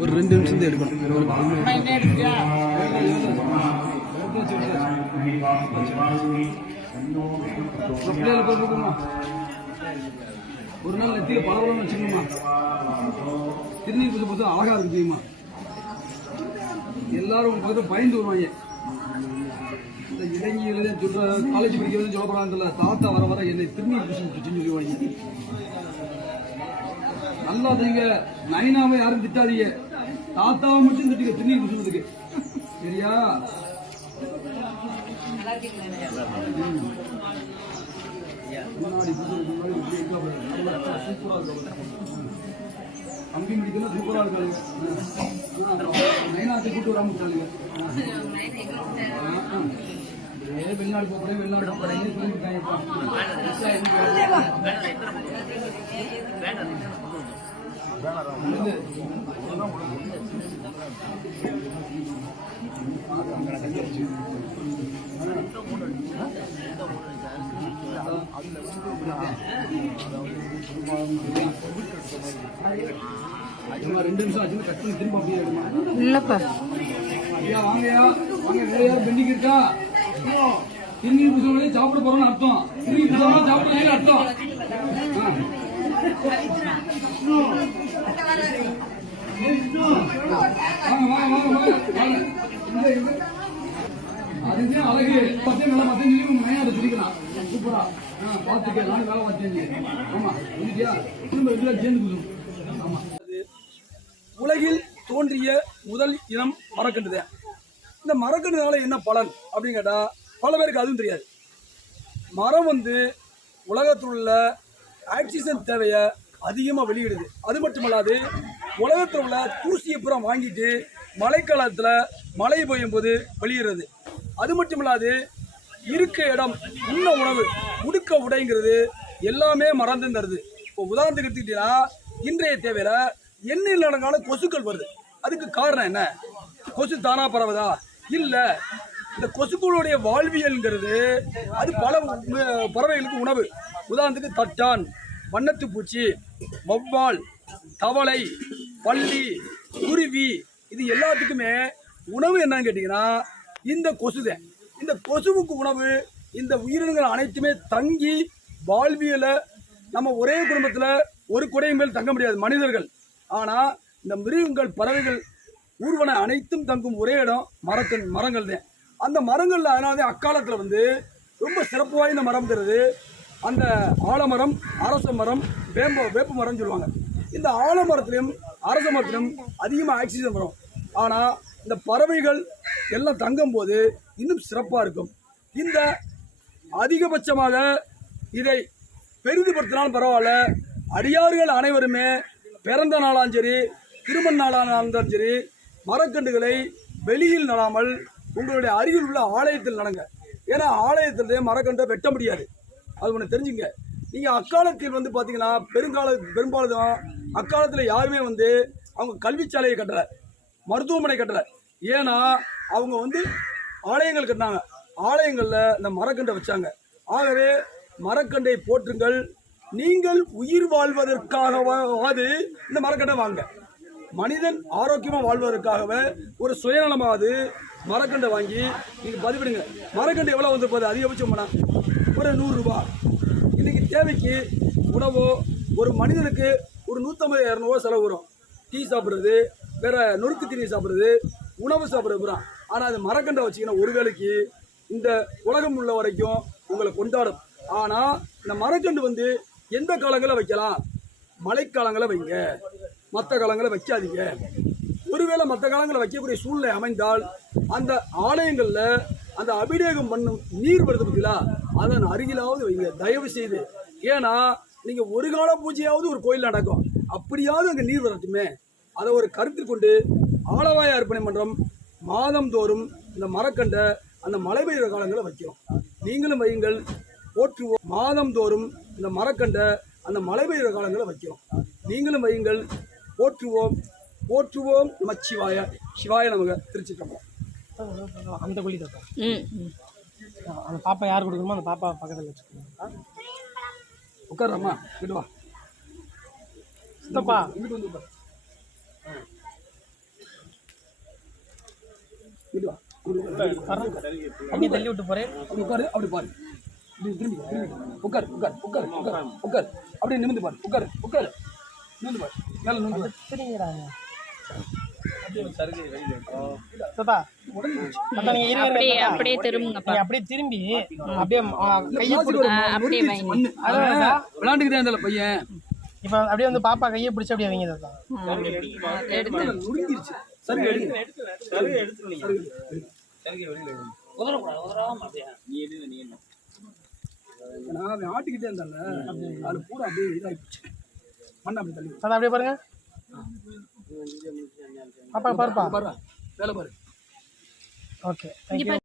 ஒரு ரெண்டு நிமிஷம் தான் எடுக்கணும். ஒரு நாள் நெத்தியில பலவரம் வச்சுக்கணுமா? திருநீர் பூஜை பார்த்தா அழகா இருக்கு தெரியுமா? எல்லாரும் உங்க பக்கத்துல பயந்து வருவாங்க. இந்த இளைஞர்கள் சொல்ற காலேஜ் படிக்கிறது சொல்லப்படாங்கல்ல தாத்தா வர வர என்னை திருநீர் பூசி விட்டுச்சுன்னு சொல்லுவாங்க நல்லா நீங்க நைனாவை யாரும் திட்டாதீங்க. தாத்தாவை மட்டும் திட்டுங்க திருநீர் பூசுறதுக்கு சரியா? முன்னாடி முன்னாடி இப்படி இருக்கா பாருங்க. நல்லா கம்பி முடிக்கலாம் இருக்காங்க நைனாத்தை கூட்டு வெளிநாடு போகிறேன் வெளிநாடு போகிறேன் ரெண்டு நிமிஷம் ஆச்சு கட் பண்ணி திரும்ப அப்படியே இல்லப்பா. ஐயா வாங்கய்யா. வாங்க வேற பெண்டிங் இருக்கா? சாப்பிட போறோம்னு அர்த்தம். திருநீர் சாப்பிட அர்த்தம். அதுதான் அழகு. பத்து நல்லா வேலை திரும்ப சேர்ந்து உலகில் தோன்றிய முதல் இனம் மரக்கன்று இந்த மரக்கன்றுனால என்ன பலன் அப்படின்னு கேட்டால் பல பேருக்கு அதுவும் தெரியாது. மரம் வந்து உலகத்தில் உள்ள ஆக்சிஜன் தேவையை அதிகமாக வெளியிடுது. அது மட்டுமல்லாது உலகத்தில் உள்ள தூசியை புறம் வாங்கிட்டு மழைக்காலத்தில் மழை பெய்யும் போது வெளியிடுறது. அது மட்டுமில்லாது இருக்க இடம் உண்ண உணவு உடுக்க உடைங்கிறது எல்லாமே மறந்து தருது இப்போ உதாரணத்துக்கு எடுத்துக்கிட்டீங்கன்னா இன்றைய தேவையில் எண்ணெயில் கொசுக்கள் வருது. அதுக்கு காரணம் என்ன? கொசு தானா பரவுதா? இல்லை இந்த கொசுக்களுடைய வாழ்வியல்ங்கிறது அது பல பறவைகளுக்கு உணவு. உதாரணத்துக்கு தட்டான் வண்ணத்து பூச்சி தவளை பள்ளி குருவி இது எல்லாத்துக்குமே உணவு என்னன்னு கேட்டிங்கன்னா இந்த கொசுதான். இந்த கொசுவுக்கு உணவு இந்த உயிரினங்கள் அனைத்துமே தங்கி வாழ்வியலை நம்ம ஒரே குடும்பத்தில் ஒரு குடையும் மேல் தங்க முடியாது மனிதர்கள். ஆனால் இந்த மிருகங்கள் பறவைகள் ஊர்வன அனைத்தும் தங்கும் ஒரே இடம் மரத்தின் மரங்கள் தான். அந்த மரங்களில் அதனால தான் அக்காலத்தில் வந்து ரொம்ப சிறப்பு வாய்ந்த மரம்ங்கிறது அந்த ஆலமரம் அரச மரம் வேம்ப வேப்ப மரம்னு சொல்லுவாங்க. இந்த ஆலமரத்திலையும் அரச மரத்திலும் அதிகமாக ஆக்சிஜன் வரும். ஆனால் இந்த பறவைகள் எல்லாம் தங்கும் போது இன்னும் சிறப்பாக இருக்கும். இந்த அதிகபட்சமாக இதை பெரிதுபடுத்தினாலும் பரவாயில்ல. அடியார்கள் அனைவருமே பிறந்த நாளாம் சரி திருமண நாளான இருந்தாலும் சரி மரக்கன்றுகளை வெளியில் நடாமல் உங்களுடைய அருகில் உள்ள ஆலயத்தில் நடங்க. ஏன்னா ஆலயத்தில் மரக்கன்றை வெட்ட முடியாது. அது ஒன்று தெரிஞ்சுங்க. நீங்கள் அக்காலத்தில் வந்து பார்த்தீங்கன்னா பெருங்கால பெரும்பாலும் அக்காலத்தில் யாருமே வந்து அவங்க கல்விச்சாலையை கட்டுற மருத்துவமனை கட்டுற ஏன்னா அவங்க வந்து ஆலயங்கள் கட்டினாங்க. ஆலயங்களில் இந்த மரக்கண்டை வச்சாங்க. ஆகவே மரக்கண்டை போற்றுங்கள். நீங்கள் உயிர் வாழ்வதற்காகவாது இந்த மரக்கண்டை வாங்க. மனிதன் ஆரோக்கியமாக வாழ்வதற்காகவே ஒரு சுயநலமாவது மரக்கண்டை வாங்கி நீங்கள் பதிவிடுங்க. மரக்கண்டை எவ்வளோ வந்து அதிகபட்சம் பண்ணா ஒரு நூறுரூபா இன்றைக்கி தேவைக்கு உணவோ ஒரு மனிதனுக்கு ஒரு நூற்றம்பது இரநூறுவா செலவு வரும். டீ சாப்பிட்றது வேற நொறுக்கு தீனி சாப்பிட்றது உணவு சாப்பிட்றது பூரா. ஆனால் அது மரக்கண்டை வச்சிங்கன்னா ஒரு வேலைக்கு இந்த உலகம் உள்ள வரைக்கும் உங்களை கொண்டாடும். ஆனால் இந்த மரக்கண்டு வந்து எந்த காலங்களில் வைக்கலாம்? மழைக்காலங்களில் வைங்க. மற்ற காலங்களில் வைக்காதீங்க. ஒருவேளை மற்ற காலங்களில் வைக்கக்கூடிய சூழ்நிலை அமைந்தால் அந்த ஆலயங்களில் அந்த அபிஷேகம் பண்ணும் நீர் வருது பார்த்தீங்களா அதன் அருகிலாவது வைங்க. தயவு செய்து ஏன்னா நீங்கள் ஒரு கால பூஜையாவது ஒரு கோயில் நடக்கும். அப்படியாவது அங்கே நீர் வரட்டுமே. அதை ஒரு கருத்தில் கொண்டு ஆலவாய அர்ப்பணை மன்றம் மாதந்தோறும் இந்த மரக்கண்டை அந்த மழை பெய்கிற காலங்களில் வைக்கிறோம். நீங்களும் வையுங்கள் போற்றுவோம். மாதந்தோறும் இந்த மரக்கண்டை அந்த மழை பெய்கிற காலங்களில் வைக்கிறோம். நீங்களும் வையுங்கள் போற்றுவோம். போற்றுவோம் நமச்சிவாய சிவாய. நமக. திருச்சிட்டோம் அந்த குழி தாத்தா. அந்த பாப்பா யார் கொடுக்கணுமோ அந்த பாப்பா பக்கத்தில் வச்சுக்கோங்க. உட்கார்றம்மா. இங்கிட்டு வா. சித்தப்பா. இங்கிட்டு வந்து உட்கார். வா. தண்ணி தள்ளி விட்டு போறேன். உட்காரு அப்படி பாரு. திரும்பி திரும்பி. உட்கார் உட்கார் உட்கார் உட்கார் உட்கார். அப்படியே நிமிந்து பாரு. உட்கார் உட்கார். நிமிந்து பாரு. மேல நிமிந்து சரிங்கிறாங்க அப்படியே தாத்தா. அப்படியே திரும்பி அப்படியே விளையாண்டுக்கிட்டே பையன். இப்ப அப்படியே வந்து பாப்பா கையை பிடிச்சி அப்படியே வைங்க நான் அவன் ஆட்டிக்கிட்டே இருந்தால அது பூரா அப்படியே இதாகி போச்சு மண்ணை அப்படி தள்ளி. தாத்தா அப்படியே பாருங்க. பாப்பா பாருப்பா. பாரு வேலை பாரு. ஓகே